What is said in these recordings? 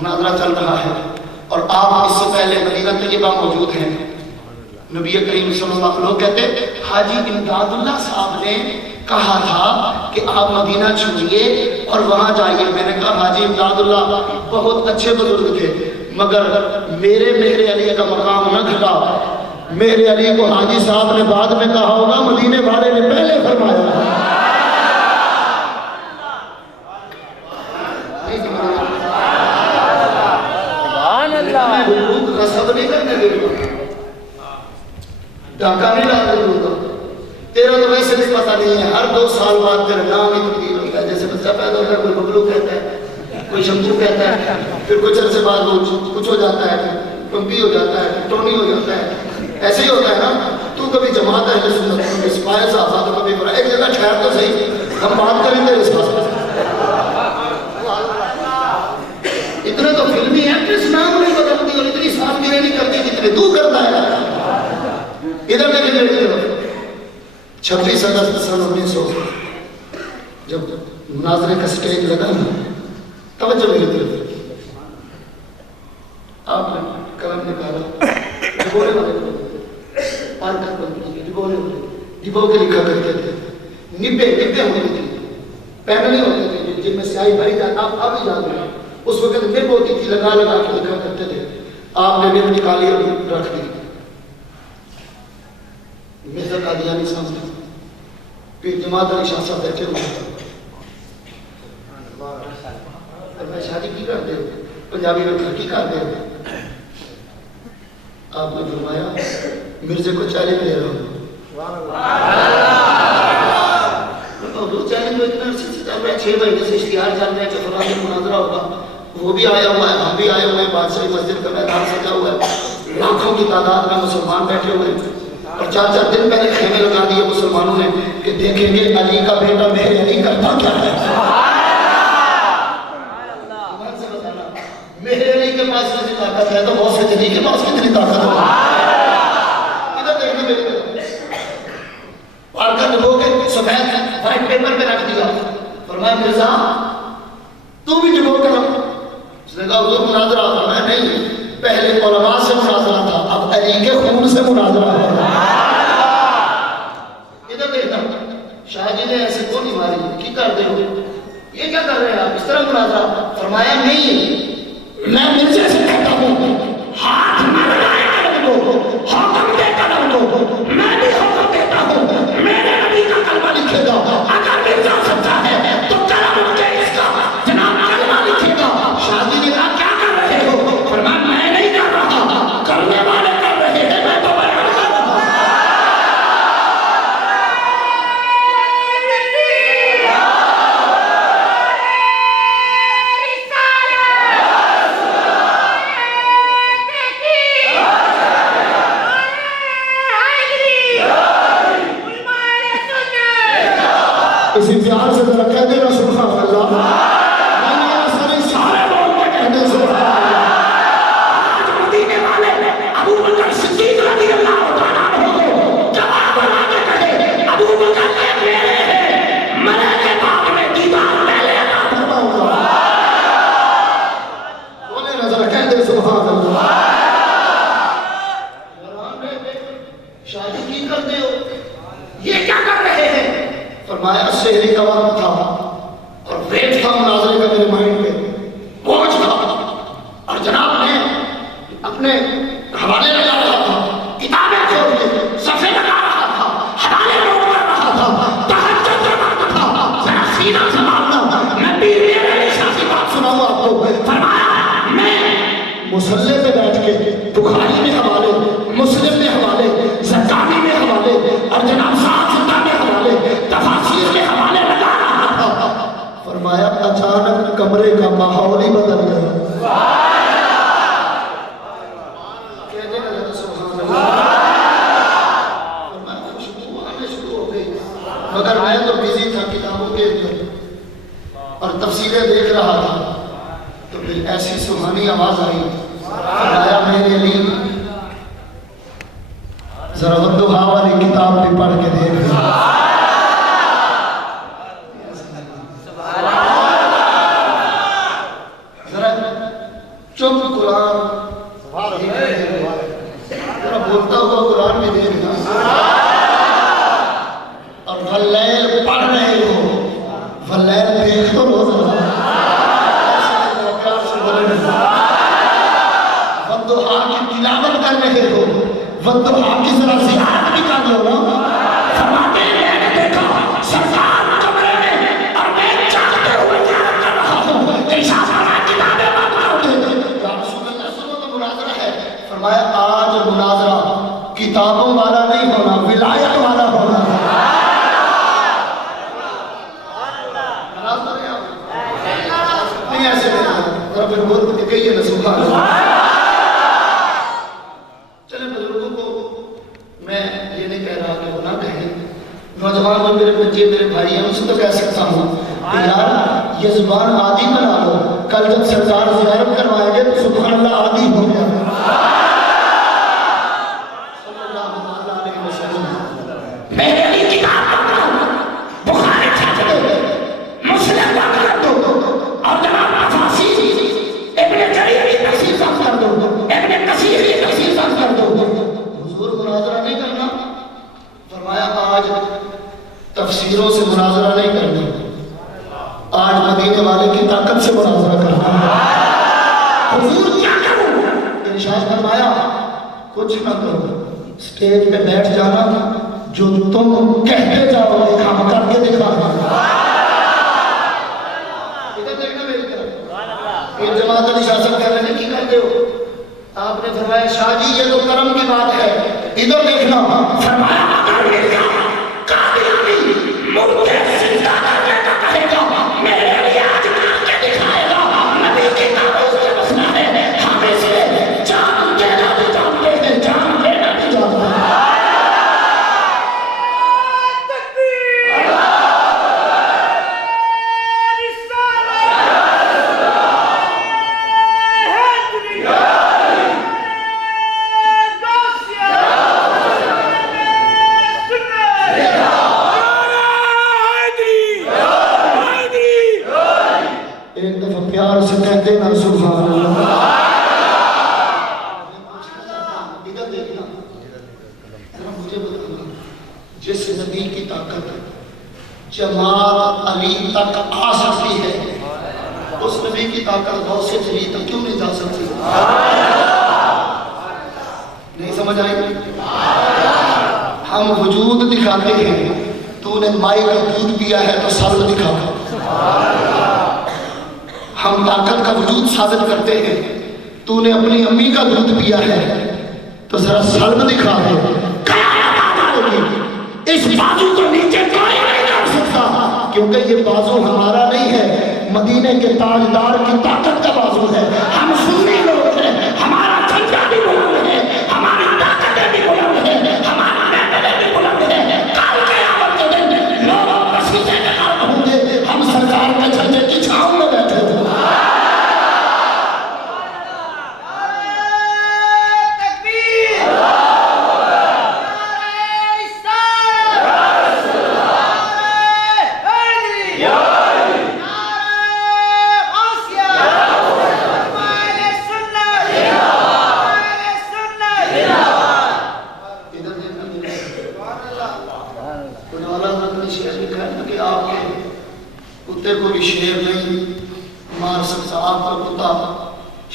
مناظرہ چل رہا ہے اور آپ اس سے پہلے مدینہ طیبہ موجود ہیں. نبی کریم صلی اللہ علیہ وسلم کہتے حاجی امداد اللہ صاحب نے کہا تھا کہ آپ مدینہ چھوڑیے اور وہاں جائیے. میں نے کہا حاجی امداد اللہ بہت اچھے بزرگ تھے مگر میرے مہر علی کا مقام نہ گھٹا. مہر علی کو حاجی صاحب نے بعد میں کہا ہوگا, مدینے والے نے پہلے فرمایا. رسد نہیں کرنے دے گا, ڈاکہ نہیں لاتے دوں. تیرا تو ویسے بھی پتہ نہیں ہے, ہر 2 سال بعد تیرا نام ہی تبدیل ہوتا ہے. جیسے بچہ پیدا ہوتا ہے, کوئی ببلو کہتا ہے, کوئی شمشو کہتا ہے, پھر کچھ عرصے بعد وہ کچھ ہو جاتا ہے, پمپی ہو جاتا ہے, ٹونی ہو جاتا ہے. ایسے ہی ہوتا ہے نا. تو کبھی جماعت اہل سنت, کبھی سپاہی صاحب, تو کبھی برا. ایک جگہ ٹھہر تو صحیح, ہم بات کریں گے اس بات. اتنے تو فلمی ایکٹریس نام نہیں بدلتی اور اتنی سالگرہ نہیں کرتی جتنے تو کرتا ہے. ادھر دیکھیں میری طرف. 26 اگست سن 1900 جب مناظرے کا سٹیج لگا نا, توجہ میری طرف. آپ نے قلم نکالا, ڈبونے والے پارکر بنتی تھی, ڈبونے والے ڈبو کے لکھا کرتے تھے. نبے ہوتے تھے, پین نہیں ہوتے تھے جن میں سیاہی بھری جاتا. آپ ہی جانتے ہیں اس وقت نب ہوتی تھی, لگا کے لکھا کرتے تھے. آپ نے نب نکالی اور رکھ دی. مرزا قادیانی صاحب نے, پھر جماعت علی شاہ صاحب بیٹھے ہوئے. میں شادی کی کرتے ہو, پنجابی میں گھر کی کرتے ہو. آپ نے فرمایا مرزے کو چیلنج دے رہا ہوں. چیلنج میں اتنا چل رہا ہے, 6 مہینے سے اشتہار چل رہا ہے کہ فلاں دن مناظرہ ہوگا. وہ بھی آیا ہوا ہے, ہم بھی آئے ہوئے ہیں. بادشاہی مسجد کا میدان سجا ہوا ہے, لاکھوں کی تعداد میں مسلمان بیٹھے ہوئے ہیں. اور 4 دن پہلے خیمے لگا دیے مسلمانوں نے کہ دیکھیں گے علی کا بیٹا مہر علی کرتا کیا ہے. مہر علی کے پاس کتنی طاقت ہے تو بہت سے علی کے پاس کتنی طاقت ہے. ادھر دیکھنا میرے کو پارکر ڈبو کے سفید وائٹ پیپر پہ رکھ دیا. فرمایا مرزا تو بھی ڈبو کر. اس نے کہا حضور مناظرہ. فرمایا نہیں, پہلے علماء سے مناظرہ تھا, اب علی کے خون سے مناظرہ ہے. ادھر دیکھنا, شاہ جی نے ایسے کو نہیں ماری, کی کر دے ہو, یہ کیا کر رہے ہیں آپ, اس طرح مناظرہ. فرمایا نہیں, میں مرزے سے کہتا ہوں ہاتھ نہ لگائے قلم کو, حکم دے قلم کو. میں بھی حکم دیتا ہوں, میرے نبی کا کلمہ لکھے گا. اگر مرزا سچا ہے تو قلم اٹھے اس کا, جناب کلمہ لکھے گا. شاہ جی نے کہا کیا کر رہے ہو. فرمایا میں نہیں کر رہا, کرنے والے کر رہے ہیں, میں تو بیان کر رہا ہوں. اسی پیار سے ذرا کہہ دینا سبحان اللہ. سارے بول کے کہتے سبحان اللہ. آج مدینے والے ابو بکر صدیق رضی اللہ تعالیٰ عنہ کو جواب بنا کے کہے ابو بکر یہ میرے ہیں, مرے کے بعد میں دیدار پہلے عطا فرماؤں گا. بولے نا ذرا کہہ دے سبحان اللہ. شادی کی کرتے ہو, یہ کیا کر رہے ہیں. فرمایا شہری کا وقت تھا اور ویٹ تھا مناظرے کا میرے مائنڈ پہ, بوجھ تھا, اور جناب نے اپنے حوالے لگا رہا تھا, کتابیں کھول کے صفحے لگا رہا تھا, حوالے نوٹ کر رہا تھا, تہجد کا وقت تھا. ذرا سینہ سنبھالنا, میں پیر میرے علی شاہ کی بات سناؤں آپ کو. فرمایا میں مصلی پہ بیٹھ کے بخاری میں حوالے, مسلم میں حوالے, زرقانی میں حوالے, اور جناب صاحب میں حوالے, تفاسیر میں حوالے لگا رہا تھا. فرمایا اچانک کمرے کا ماحول ہی بدل گیا. مگر میں تو بزی تھا کتابوں کے اور تفسیریں دیکھ رہا تھا, تو پھر ایسی سبحانی آواز آئی. فرمایا میرے لیے ذرا والدہا والی کتاب بھی پڑھ کے دیکھ. چپ قرآن ذرا بولتا ہوا قرآن میں دیکھنا اور واللیل پڑھ رہے ہو واللیل دیکھ تو روز والضحا کی تلاوت کر رہے ہو والضحا کی ذرا زیارت بھی کر لو نا فرماتے ہیں میں نے دیکھا سرکار کمرے میں اور میں چاہتے ہوئے زیارت کر رہا ہوں اشارہ کتابیں بات کرتے یا رسول اللہ سنو تو مناظرہ ہے فرمایا آج مناظرہ کتابوں والا نہیں ہونا ولایت والا ہونا نہیں ایسے دیکھا رب بول کے کہیے نا سبحان اللہ نوجوان جو میرے بچے میرے بھائی ہیں ان سے تو کہہ سکتا ہوں کہ یار یہ زبان عادی بنا لو کل جب سرکار زیارت کروائیں گے تو سبحان اللہ عادی ہو گیا صلی اللہ علیہ وسلم میں نے ابھی کتاب پڑھ رہا ہوں بخاری چھاپ دو مسلم پڑھ دو اور جناب تفاسیر ابن جریر کی تفسیر صاف کر دو ابن کثیر کی تفسیر صاف کر دو حضور مناظرہ نہیں کرنا فرمایا آج تفسیروں سے مناظرہ نہیں کرنا آج مدینے والے کی طاقت سے مناظرہ کرنا حضور کیا کروں ارشاد فرمایا کچھ نہ کرو سٹیج پہ بیٹھ جانا جو تم کہتے جاؤ گے ہم کر کے دکھانا ادھر دیکھنا میری طرف یہ جماعت علی شاہ صاحب کہہ رہے ہیں کی کرتے ہو آپ نے فرمایا شاہ جی یہ تو کرم کی بات ہے ادھر دیکھنا فرمایا مردے زندہ کرنے کا کہے گا میرے لیے آج کر کے دکھائے گا نبی کی تعریف سے بسنا ہے ہم اسے جان دینا بھی جانتے ہیں جان دینا بھی جانتے ہیں تکبیر پیار سے کہتے نا سبحان اللہ ادھر دیکھنا مجھے بتانا جس نبی کی طاقت جماعت علی تک آ سکتی ہے اس نبی کی طاقت غوث علی تک کیوں نہیں جا سکتی نہیں سمجھ آئی ہم وجود دکھاتے ہیں تو نے مائی کا دودھ پیا ہے تو سلب دکھا ہم طاقت کا وجود ثابت کرتے ہیں تو نے اپنی امی کا دودھ پیا ہے تو ذرا سلب دکھا دے اس بازو کو نیچے کوئی نہیں کر سکتا کیونکہ یہ بازو ہمارا نہیں ہے مدینے کے تاجدار کی طاقت کا بازو ہے ہم سنی لوگ ہیں ہمارا جھنڈا بھی بلند ہے ہماری طاقتیں بھی بلند ہے ہمارا محفلیں بھی بلند ہے کل قیامت کے دن لوگ مسیحے کے حال ہوں گے ہم سرکار کے جھنڈے کی چھاؤں میں بیٹھے ہیں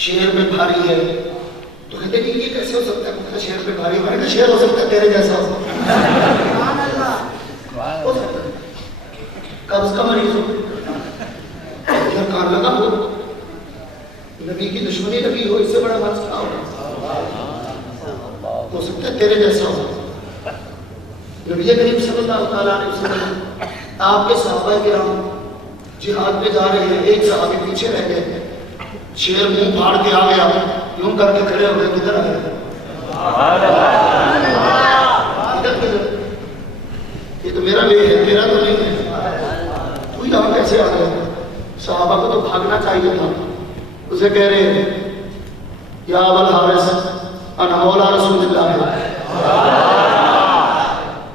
شیر میں بھاری ہے تو کہتے ہیں یہ کیسے ہو سکتا ہے شیر پہ بھاری بھاری تو شیر ہو سکتا ہے تیرے جیسا ہو سکتا ہے قبض کا مریض ہو ادھر کان لگا ہو نبی کی دشمنی لگی ہو اس سے بڑا مرض کیا ہو سکتا ہے تیرے جیسا ہو نبی کریم صلی اللہ علیہ وسلم آپ کے صحابہ کرام جہاد پہ جا رہے ہیں ایک صحابی پیچھے رہ گئے شیر منہ پھاڑ کے آ گیا یوں کر کے کھڑے ہوئے کدھر آئے یہ تو میرا لے ہے تیرا تو نہیں ہے تو یہاں کیسے آ گیا صحابہ کو تو بھاگنا چاہیے تھا اسے کہہ رہے ہیں یا ابا الحارث انا مولا رسول اللہ ہے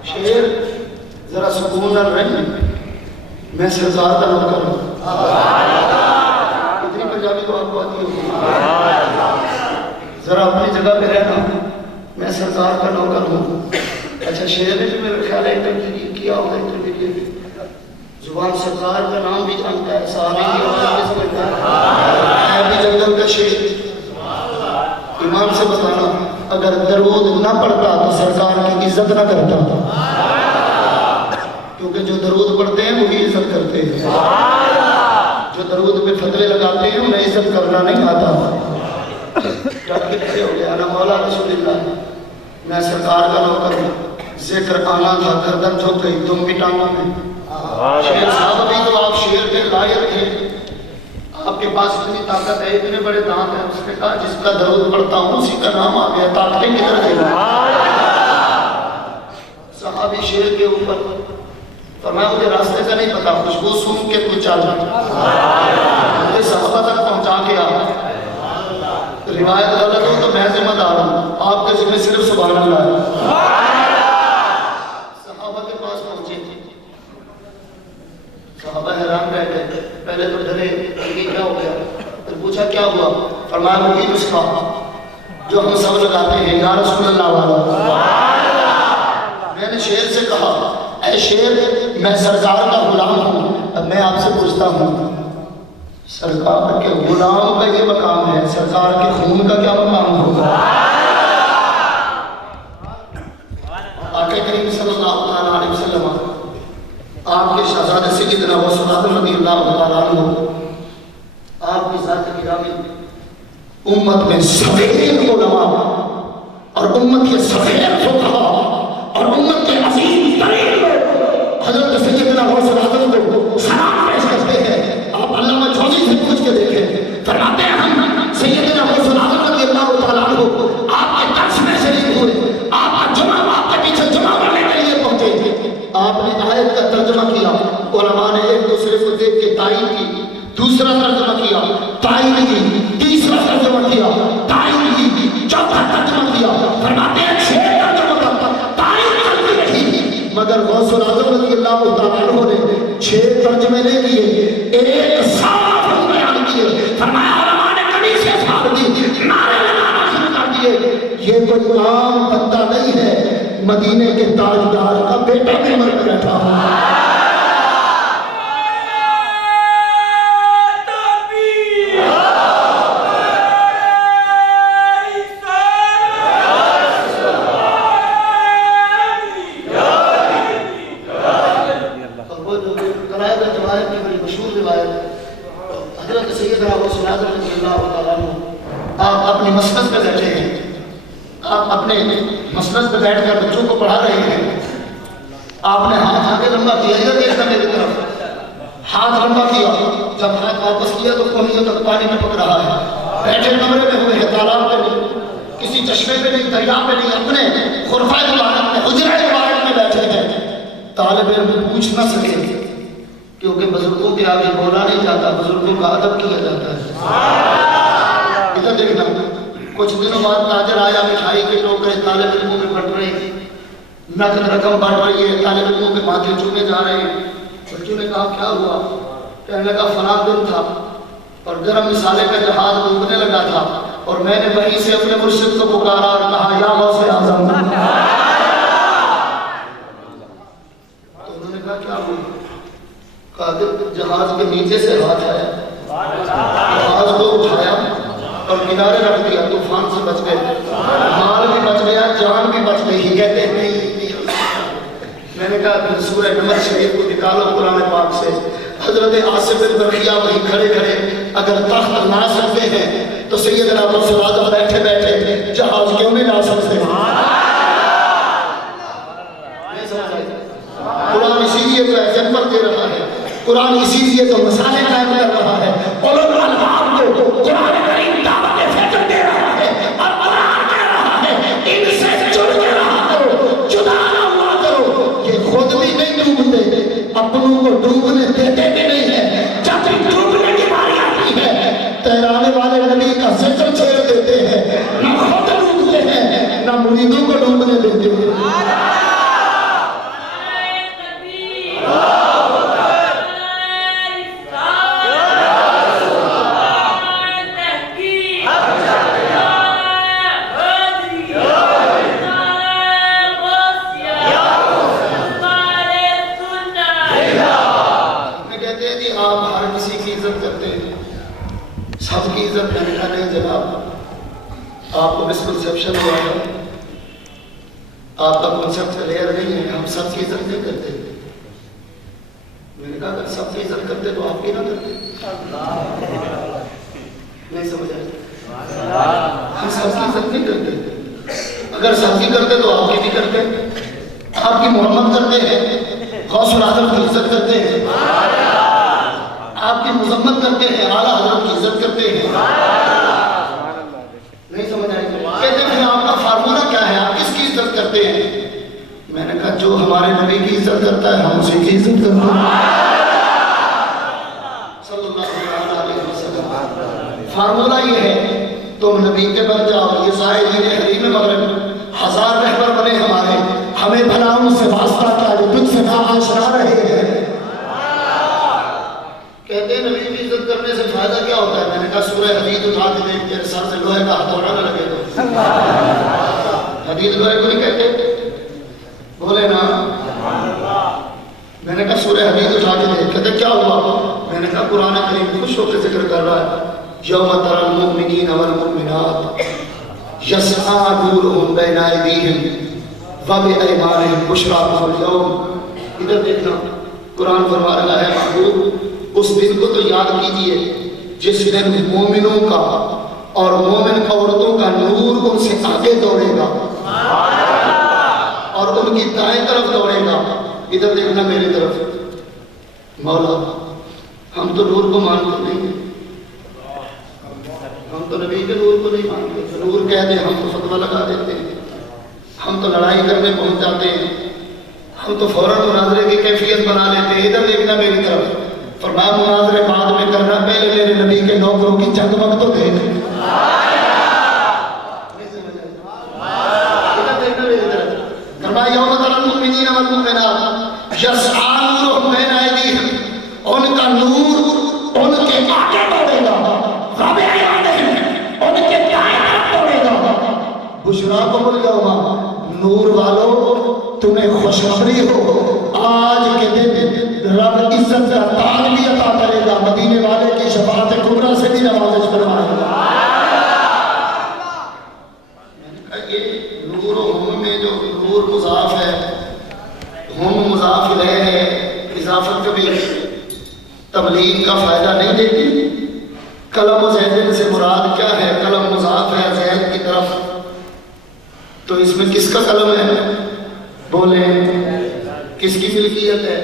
شیر ذرا سکون نہ رہے میں سرکار کا نوکر ہوں اتنی پنجابی تو آپ کو آتی ہوگی ذرا اپنی جگہ پہ رہنا، میں سرکار کا نوکر ہوں. اچھا شیر نے بھی میرا خیال ہے انٹرویو کیا ہوگا، انٹرویو زبان سرکار کا نام بھی جانتا ہے، سارا ہی آواز بھی سمجھتا ہے. میں بھی جنگل کا شیر ایمان سے بتانا، اگر درود نہ پڑھتا تو سرکار کی عزت نہ کرتا، کیونکہ جو درود پڑھتے ہیں وہی عزت کرتے ہیں. جو درود پہ فتوے لگاتے ہیں انہیں عزت کرنا نہیں آتا. کیسے ہو گیا نا مولا رسول اللہ، میں سرکار کا نوکر ہوں، ذکر آنا تھا گردن جھک گئی تم بھی ٹانگوں میں. شیر صاحب ابھی تو آپ شیر کے لائق تھے، آپ کے پاس اتنی طاقت ہے، اتنے بڑے دانت ہیں. اس نے کہا جس کا درود پڑھتا ہوں اسی کا نام آ گیا، طاقتیں کدھر گئی. صحابی شیر کے اوپر فرمایا مجھے راستے کا نہیں پتا، خوشبو سونگ کے تو چل مجھے صحابہ تک پہنچا کے آ. روایت غلط ہو تو میں ذمہ دار ہوں، آپ کے ذمہ صرف سبحان اللہ ہے. صحابہ کے پاس پہنچے تھے، صحابہ حیران رہ گئے. پہلے تو ڈرے کہ کیا ہو گیا، پھر پوچھا کیا ہوا. فرمایا وہی نسخہ جو ہم سب لگاتے ہیں، یا رسول اللہ والا. میں نے شیر سے کہا اے شیر میں سرکار کا غلام ہوں. اب میں آپ سے پوچھتا ہوں سرکار کے غلام کا یہ مقام ہے، سرکار کے خون کا کیا مقام ہوگا؟ آقا کریم صلی اللہ علیہ وسلم آپ کے شہزادے سیدنا رسول اللہ رضی اللہ تعالیٰ عنہ، آپ کی ذات گرامی امت میں سفید علماء اور امت کے سفید فقہا اور امت کے عظیم ترین لوگ حضرت سیدنا رسول اللہ کو سلام پیش کرتے ہیں. آپ علامہ جوزی سے پوچھ کے دیکھیں، فرماتے ہیں ہم سیدنا رسول اللہ رضی اللہ تعالیٰ عنہ آپ کے درس میں شریک ہوئے، آپ کا جمعہ آپ کے پیچھے جمعہ کرنے کے لیے پہنچے. آپ نے آیت کا ترجمہ کیا، علماء نے ایک دوسرے کو دیکھ کے تائید کی، دوسرا ترجمہ کیا تائید کی، تیسرا ترجمہ کیا تائید کی، چوتھا ترجمہ کیا. فرماتے ہیں 6 ترجمہ کا تائید کرتی رہی، مگر غوث الاعظم رضی اللہ تعالیٰ عنہ نے 6 ترجمے نہیں کیے، ایک صاف بیان کیے. فرمایا علماء نے کبھی سے صاف دی، نعرے لگانا شروع کر دیے. یہ کوئی عام بندہ نہیں ہے، مدینے کے تاجدار کا بیٹا بھی مر بیٹھا. آپ اپنی مسند پہ بیٹھے ہیں، آپ اپنے مسند پہ بیٹھ کر بچوں کو پڑھا رہے ہیں. آپ نے ہاتھ آگے لمبا کیا، ادھر دیکھنا میری طرف، ہاتھ لمبا کیا. جب ہاتھ واپس کیا تو کوہنیوں تک پانی میں پک رہا ہے. بیٹھے کمرے میں ہوئے ہیں، تالاب پہ نہیں، کسی چشمے پہ نہیں، دریا پہ نہیں، اپنے غرفہ مبارک میں، حجرہ مبارک میں بیٹھے ہیں. طالب علم پوچھ نہ سکے کیونکہ بزرگوں کے آگے بولا نہیں جاتا، بزرگوں کا ادب کیا جاتا ہے. ادھر دیکھنا، کچھ دنوں بعد تاجر آیا، مٹھائی کے ٹوکرے طالب علموں میں بٹ رہے ہیں، نقد رقم بٹ رہی ہے، طالب علموں کے ماتھے چومے جا رہے ہیں. بچوں نے کہا کیا ہوا؟ کہنے لگا فلاں دن تھا اور گرم مسالے کا جہاز ڈوبنے لگا تھا اور میں نے وہیں سے اپنے مرشد کو پکارا اور کہا یا غوث اعظم. تو انہوں نے کہا کیا ہوا؟ کہا جہاز کے نیچے سے ہاتھ آیا، جہاز کو اٹھایا اور کنارے رکھ دیا، طوفان سے بچ گئے، مال بھی بچ گیا، جان بھی بچ گئی. کہتے ہیں میں نے کہا سورہ نمل شریف کو نکالو قرآن پاک سے. حضرت عاصم بن برقیہ وہیں کھڑے کھڑے اگر تخت لا سکتے ہیں تو سیدنا رسول اللہ بیٹھے بیٹھے جہاز کیوں نہیں لا سکتے؟ قرآن اسی لیے تو ایگزامپل دے رہا ہے، قرآن اسی لیے تو مسائل قائم کر رہا ہے، علوم الباب کو قرآن کریم دعوت فکر دے رہا ہے اور قرآن کہہ رہا ہے ان سے جڑ کے رہا کرو، جدا نہ ہوا کرو. یہ خود بھی نہیں ڈوبتے، اپنوں کو ڈوبنے دیتے بھی نہیں ہے. جب ڈوبنے کی باری آتی ہے تیرانے والے نبی کا ذکر چھوڑ دیتے ہیں، کہا نہیں جناب آپ کو مسکنسیپشن ہوا ہے, آپ کا کنسیپٹ کلیئر نہیں ہے, ہم سب کی عزت نہیں کرتے. میں نے کہا اگر سب کی عزت کرتے تو آپ کی نہ کرتے. نہیں سمجھ آئے, ہم سب کی عزت نہیں کرتے, اگر سب کی کرتے تو آپ کی بھی کرتے. آپ کی محمد کرتے ہیں, غوث العظم کی عزت کرتے ہیں, آپ کی مذمت کرتے ہیں, اعلیٰ حضرت کی عزت کرتے ہیں. نہیں سمجھ آئے, کہتے ہیں آپ کا فارمولہ کیا ہے, آپ کس کی عزت کرتے ہیں؟ میں نے کہا جو ہمارے نبی کی عزت کرتا ہے ہم اسی کی عزت کرتے ہیں صلی اللہ علیہ وسلم. فارمولہ یہ ہے, تم نبی کے بن جاؤ. یہ زائرین حریم مغرب ہزار رہبر بنے ہمارے, ہمیں بھلا ان سے واسطہ کیا جو تجھ سے ناآشنا رہے ہیں. کہتے ہیں نبی کی عزت کرنے سے فائدہ کیا ہوتا ہے؟ میں نے کہا سورہ حدید اٹھا کے دیکھ, تیرے سر سے لوہے کا ہتھوڑا نہ لگے تو. حدید لوہے کو نہیں کہتے, بولے نا. میں نے کہا سورہ حدید اٹھا کے دیکھ. کہتے کیا ہوا؟ میں نے کہا قرآن کریم خوش ہو کے ذکر کر رہا ہے, یوم تری المؤمنین والمؤمنات یسعی نورہم بین ایدیہم وبایمانہم بشراکم اليوم. ادھر دیکھنا, قرآن فرما رہا ہے محبوب اس دن کو تو یاد کیجئے جس دن مومنوں کا اور مومن عورتوں کا نور ان سے آگے دوڑے گا اور ان کی دائیں طرف دوڑے گا. ادھر دیکھنا میری طرف. مولا ہم تو نور کو مانتے نہیں ہیں, ہم تو نبی کے نور کو نہیں مانتے. نور کہتے ہیں ہم تو فتویٰ لگا دیتے ہیں, ہم تو لڑائی کرنے پہنچ جاتے ہیں, ہم تو فوراً مناظرے کی کیفیت بنا لیتے ہیں. ادھر دیکھنا میری طرف. فرمایا مناظرے بعد میں کرنا, پہلے میرے نبی کے نوکروں کی چند وقت تو دیکھ. فرمایا یوم تری المؤمنین والمؤمنات یسعی نورہم بین ایدیہم, ان کا نور ان کے آگے بڑھے گا, وبایمانہم ان کے دائیں طرف دوڑے گا. بشراکم اليوم, نور والو تمہیں خوشخبری ہو, آج کے دن رب عزت کا تاج بھی عطا کرے گا, مدینے والے کی شفاعت کبریٰ سے بھی نوازش فرمائے گا. یہ نور و ہم میں جو نور مضاف ہے, ہم مضاف الیہ ہے, اضافت کبھی تبلیغ کا فائدہ نہیں دیتی. قلم و زید سے مراد کیا ہے؟ قلم مضاف ہے زید کی طرف, تو اس میں کس کا قلم ہے؟ بولیں کس کی ملکیت ہے؟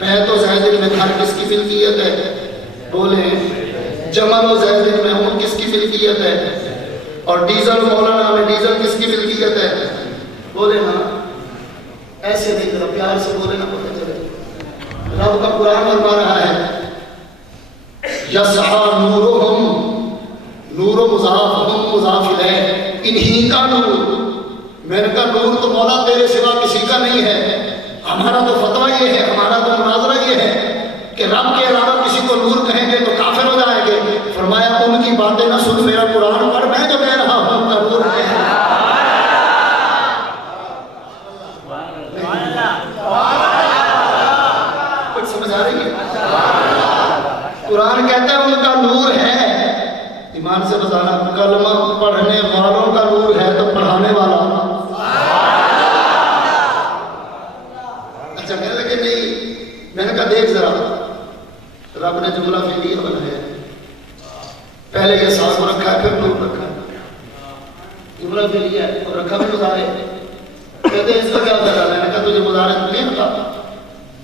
بیت و زید میں گھر کس کی ملکیت ہے؟ بولیں جمل و زید میں اون کس کی ملکیت ہے؟ اور ڈیزل مولانا میں ڈیزل کس کی ملکیت ہے؟ بولے نا, ایسے نہیں ذرا پیار سے بولے نا, پتہ چلے. رب کا قرآن فرما رہا ہے یسعی نورہم, نور و مضاف, ہم مضاف الیہ, انہی کا نور. میں نے کہا نور تو مولا تیرے سوا کسی کا نہیں ہے. ہمارا تو فتویٰ یہ ہے, ہمارا تو مناظرہ یہ ہے کہ رب کے علاوہ کسی کو نور کہیں گے تو کافر ہو جائیں گے. فرمایا ان کی باتیں نہ سن, میرا قرآن پڑھ, میں جو کہہ رہا ہوں ان کا نور ہے. کچھ سمجھ آ رہی ہے؟ قرآن کہتا ہے ان کا نور ہے. ایمان سے بتانا, کلمہ پڑھنے والوں کا نور ہے تو پڑھانے والا. اچھا کہنے لگے نہیں. میں نے کہا دیکھ ذرا, رب نے جملہ فعلیہ بنایا, پہلے یہ ساز رکھا ہے پھر نور رکھا ہے. جملہ فعلیہ ہے اور رکھا بھی مضارع. کہتے ہیں اس کا کیا ہوتا ہے؟ میں نے کہا تجھے مضارع نہیں ہوتا,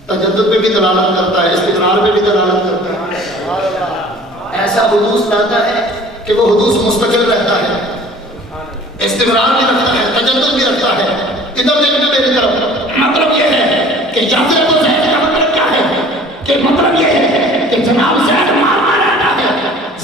تجدد پہ بھی دلالت کرتا ہے, استقرار پہ بھی دلالت کرتا ہے. ایسا حدوث لاتا ہے کہ وہ حدوث مستقل رہتا ہے, استقرار بھی رکھتا ہے, تجدد بھی رکھتا ہے. ادھر دیکھنا میری طرف. مطلب یہ ہے کہ یاسر کو زید کا مطلب کیا ہے؟ کہ مطلب یہ ہے کہ جناب زید مارنا رہتا ہے,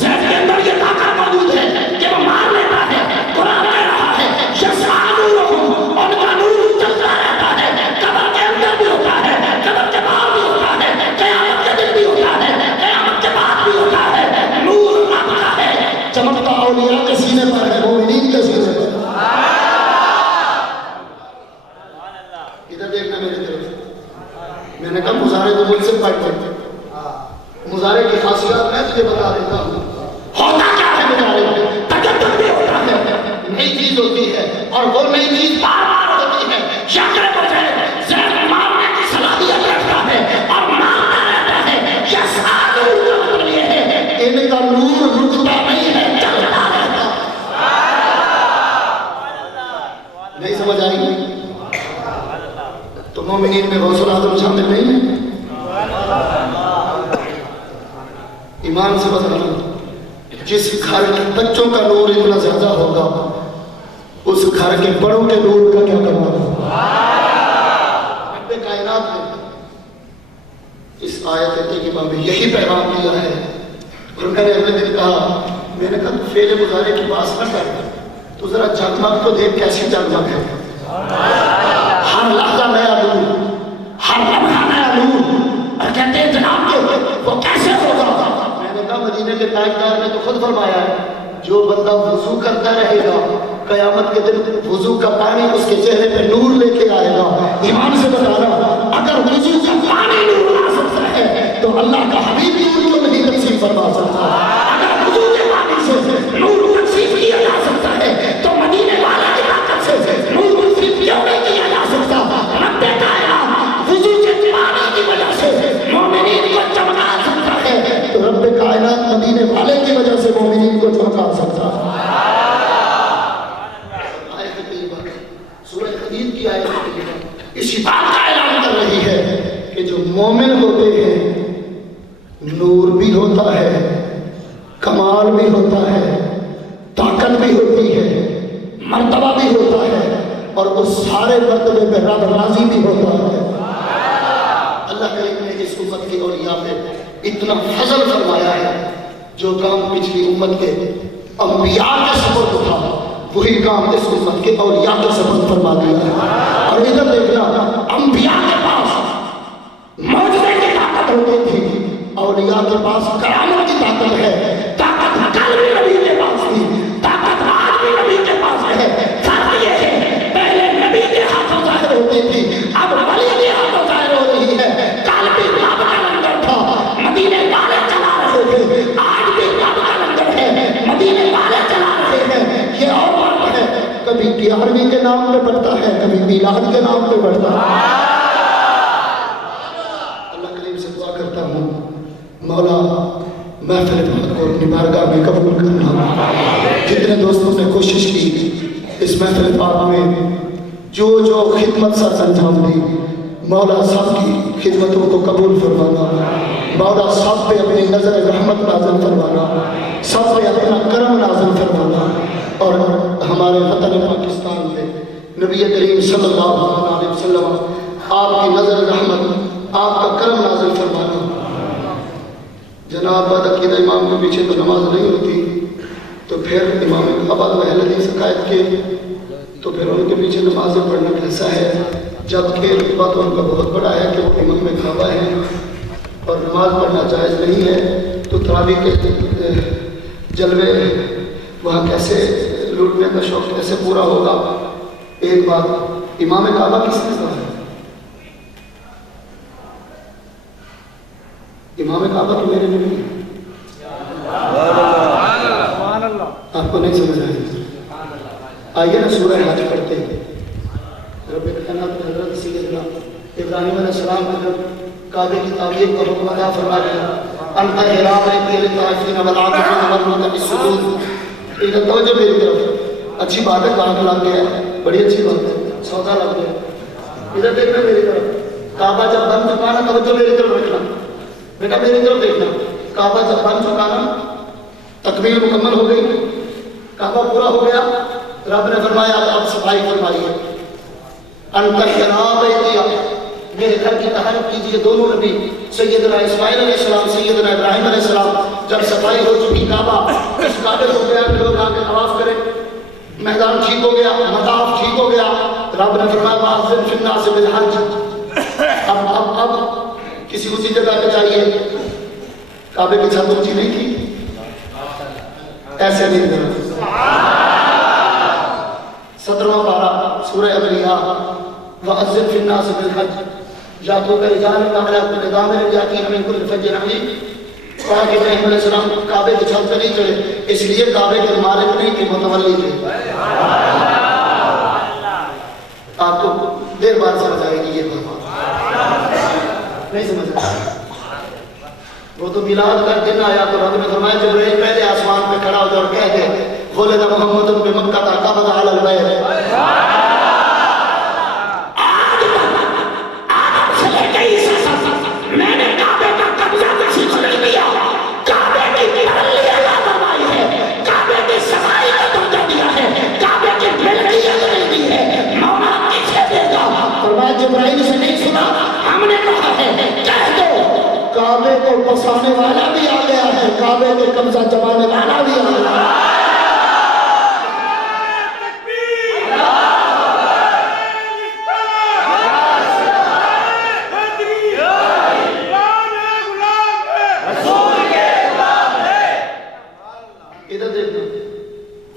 زید کے اندر یہ طاقت موجود ہے کہ وہ مار لیتا ہے. قرآن کہہ رہا ہے یسعی نورہم, ان کا نور چلتا رہتا ہے, قبر کے اندر بھی ہوتا ہے, قبر کے باہر بھی ہوتا ہے, قیامت کے دن بھی ہوتا ہے, قیامت کے بعد بھی ہوتا ہے. نور رب کا ہے, چمکتا اولیاء کے سینے پر ہے, مومنین کے سینے پر. ادھر دیکھنا میری طرف. میں نے کہا مضارع تو مجھ سے پڑھتے, مضارع کی سمجھ آئی؟ تو مومنین میں غوث الاعظم شامل نہیں ہے؟ ایمان سے بتانا، جس گھر کے بچوں کا نور اتنا زیادہ ہوگا اس گھر کے بڑوں کے نور کا کیا کرنا ہوگا؟ رب کائنات نے اس آیت طیبہ میں یہی پیغام دیا ہے۔ اور میں نے اگلے دن کہا، میں نے کہا تو فعل مضارع کی بات نہ کر، تو ذرا جگمگ تو دیکھ کیسی جگمگ ہے، ہر لحظہ نیا نور، ہر لمحہ نیا نور، اور کہتے ہیں جناب کہ وہ کیسے ہوگا؟ میں نے کہا مدینے کے تاجدار نے تو خود فرمایا ہے، جو بندہ وضو کرتا رہے گا قیامت کے دن وضو کا پانی اس کے چہرے پہ نور لے کے آئے گا۔ ایمان سے بتانا، اگر وضو کا پانی نور لا سکتا ہے تو اللہ کا حبیب نور کیوں نہیں تقسیم فرما سکتا؟ اگر وضو کے پانی سے نور تقسیم کیا جا سکتا ہے تو مدینے والا کی طاقت سے نور تقسیم کیوں نہیں کیا جا سکتا؟ رب کائنات وضو کے پانی کی وجہ سے مومنین کو چمکا سکتا ہے تو رب کائنات مدینے والے کی وجہ سے مومنین کو چمکا سکتا ہے۔ اسی بات کا اعلان کر رہی ہے کہ جو مومن ہوتے ہیں نور بھی ہوتا ہے، کمال بھی ہوتا ہے، طاقت بھی ہوتی ہے، مرتبہ بھی ہوتا ہے، اور اس سارے مرتبے پہ رب راضی بھی ہوتا ہے۔ اللہ کریم نے اس امت کی اولیاء پہ اتنا فضل فرمایا ہے، جو کام پچھلی امت کے انبیاء کے سبب تھا وہی کام اس امت کے اولیاء کے سبب فرما دیا ہے۔ اور ادھر دیکھنا، انبیاء کے پاس معجزے کی طاقت ہوتی تھی، اولیاء کے پاس کرامت کی طاقت ہے۔ طاقت کل بھی نبی کے پاس تھی، طاقت آج بھی نبی کے پاس ہے۔ فرق یہ ہے پہلے نبی کے ہاتھوں ظاہر ہوتی تھی، اب ولی کے ہاتھوں ظاہر ہو رہی ہے۔ کل بھی رب کا لنگر تھا، مدینے والے چلا رہے تھے، آج بھی رب کا لنگر ہے، مدینے والے چلا رہے ہیں۔ یہ اور بات ہے، کبھی 11ویں کے نام پہ بڑھتا ہے، کبھی میلاد کے نام پہ بڑھتا ہے۔ اللہ کریم سے دعا کرتا ہوں، مولا محفل بہت کو اپنی بارگاہ میں قبول کرنا۔ جتنے دوستوں نے کوشش کی اس محفل پاک میں جو خدمت سر انجام دی، مولا سب کی خدمتوں کو قبول فرمانا، مولا سب پہ اپنی نظر رحمت نازل فرمانا، سب پہ اپنا کرم نازل فرمانا، اور ہمارے وطن پاکستان میں نبی کریم صلی اللہ علیہ وسلم آپ کی نظر رحمت، آپ کا کرم نازل فرمانا۔ جناب بعد عقیدہ امام کے پیچھے تو نماز نہیں ہوتی، تو پھر امام اباد و اہل حدیث عقائد کے تو پھر ان کے پیچھے نمازیں پڑھنا کیسا ہے؟ جبکہ رتبہ تو ان کا بہت بڑا ہے کہ وہ امام کعبہ ہیں اور نماز پڑھنا جائز نہیں ہے، تو تراویح کے جلوے وہاں کیسے لوٹنے کا شوق کیسے پورا ہوگا؟ ایک بات، امام کعبہ کس نے کہا ہے؟ امام کعبہ تو میرے نبی ہے۔ آپ کو نہیں سمجھ آئے؟ آئیے نا سورہ حج پڑھتے ہیں۔ رب کائنات حضرت سیدنا ابراہیم علیہ السلام نے جب کعبے کی تعمیر کا حکم ادا فرما دیا، انت حرام للطائفین والعاکفین والرکع السجود۔ ادھر توجہ میری طرف، اچھی بات ہے، کام لگ گیا ہے، بڑی اچھی بات ہے، سودا لگ گیا۔ ادھر دیکھنا میری طرف، کعبہ جب بن چکا نا، توجہ میری طرف رکھنا، بیٹا میری طرف دیکھنا، کعبہ جب بن چکا نا، تکمیل مکمل ہو گئی، کعبہ پورا ہو گیا، رب نے فرمایا اب صفائی فرمائیے، انت حرام میرے گھر کی طہارت کیجیے۔ دونوں نبی سیدنا اسماعیل علیہ السلام، سیدنا ابراہیم علیہ السلام جب صفائی ہو چکی کعبہ، اس کعبے ہو گیا کہ لوگ آ کے طواف کریں، میدان ٹھیک ہو گیا، مطاف ٹھیک ہو گیا، رب نے فرمایا وَأَذِّنْ فِي النَّاسِ بِالْحَجِّ۔ اب کسی اسی جگہ پہ جائیے، کعبے کی چھت اونچی نہیں تھی، ایسے نہیں کرنا۔ 17واں پارہ سورہ انبیاء، وَأَذِّنْ فِي النَّاسِ بِالْحَجِّ يَأْتُوكَ رِجَالًا وَعَلَىٰ كُلِّ ضَامِرٍ يَأْتِينَ مِنْ كُلِّ فَجٍّ عَمِيقٍ۔ کہا کہ ابراہیم علیہ السلام کعبے کی چھت پہ نہیں چڑھے، اس لیے کعبے کے مالک نہیں کہ متولی تھے۔ آپ کو دیر بعد سمجھ آئے گی یہ بات، نہیں سمجھ آئے؟ وہ تو میلاد کا دن آیا تو رب نے فرمایا جبرائیل پہلے آسمان پہ کھڑا ہو جا اور کہہ دے وَلَدَ مُحَمَّدٌ بِمَکَّةَ قَبَضَ عَلَى الْبَيْتِ۔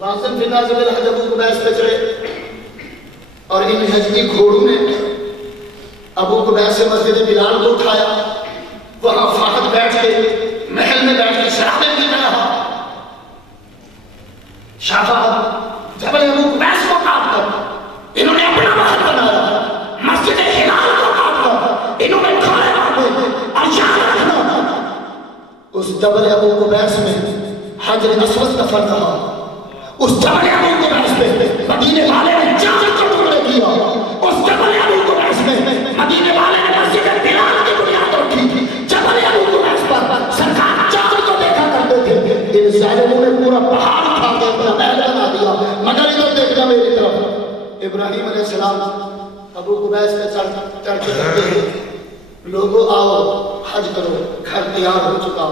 واصل فی نازل الحج ابو قبیس پہ چڑھے اور ان حجبی گھوڑوں نے ابو قبیس سے مسجد بلال کو اٹھایا، وہاں فہد بیٹھ کے محل میں بیٹھ کے شرابیں پیتا رہا۔ شاہ فہد جبل ابو قبیس کو کاٹ کر انہوں نے اپنا محل بنایا، مسجد ہلال کو کاٹ کر انہوں نے کھانے باندھے اور یاد رکھنا اس جبل ابو قبیس میں حجر اسود دفن رہا، اس جبل ابو قبیس پہ مدینے والے نے چار ٹکڑے کیا، اس جبل ابو قبیس میں مدینے والے نے مسجد بلال کی بنیاد رکھی، جبل ابو قبیس پر سرکار چار کو دیکھا کرتے تھے، ان ظالموں نے پورا پہاڑ اٹھا کے اپنا محل بنا دیا۔ مگر ادھر دیکھنا میری طرف، ابراہیم علیہ السلام ابو قبیس پہ چڑھ کے کہتے ہیں لوگوں آؤ حج کرو، گھر تیار ہو چکا،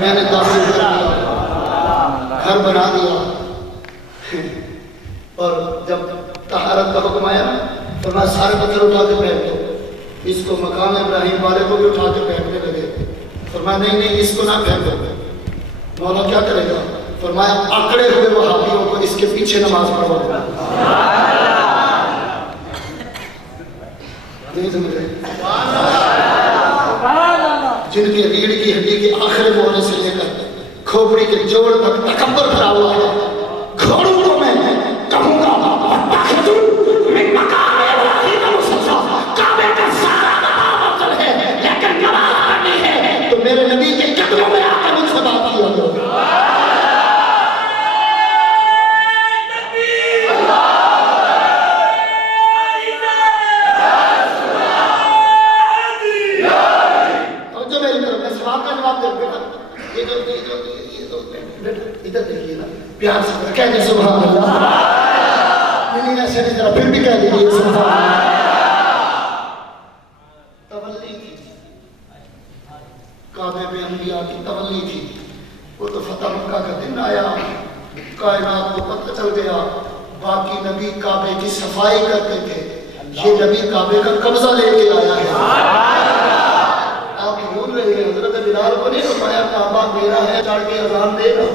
میں نے تعمیر کر دیا، گھر بنا دیا۔ اور جب طہارت کا حکم آیا فرمایا سارے پتھر اٹھا کے پھینک دو، اس کو مقام ابراہیم والے کو بھی اٹھا کے پھینکنے لگے، فرمایا نہیں اس کو نہ پھینکو، مولا کیا کرے گا؟ فرمایا اکڑے ہوئے وہابیوں کو اس کے پیچھے نماز پڑھو۔ نہیں سمجھ رہے؟ جن کی ریڑھ کی ہڈی کے آخر موڑے سے لے کر کھوپڑی کے جوڑ تک تکبر بھرا ہوا ہے، گھوڑوں کو میں کہوں گا وَاتَّخِذُوا مِن مَقَامِ إِبْرَاهِيمَ مُصَلًّى، کعبے کا سارا نظام افضل ہے لیکن نماز پڑھنی ہے تو میرے نبی کے قدموں میں آ کر مجھ سے بات کیا کرو۔ اور جو میری طرف میں سوال کا جواب دے بیٹا ادھر دیکھیے نا پیار سے کہہ دیں سبحان اللہ، نہیں ایسے نہیں ذرا پھر بھی کہہ دیجیے سبحان اللہ۔ تولی تھی کعبے میں انبیاء کی تولی تھی، وہ تو فتح مکہ کا دن آیا، کائنات کو پتہ چل گیا باقی نبی کعبے کی صفائی کرتے تھے، یہ نبی کعبے کا قبضہ لے کے آیا ہے۔ آپ بھول رہے ہیں حضرت بلال کو نہیں فرمایا کعبہ میرا ہے چڑھ کے اذان دے گا؟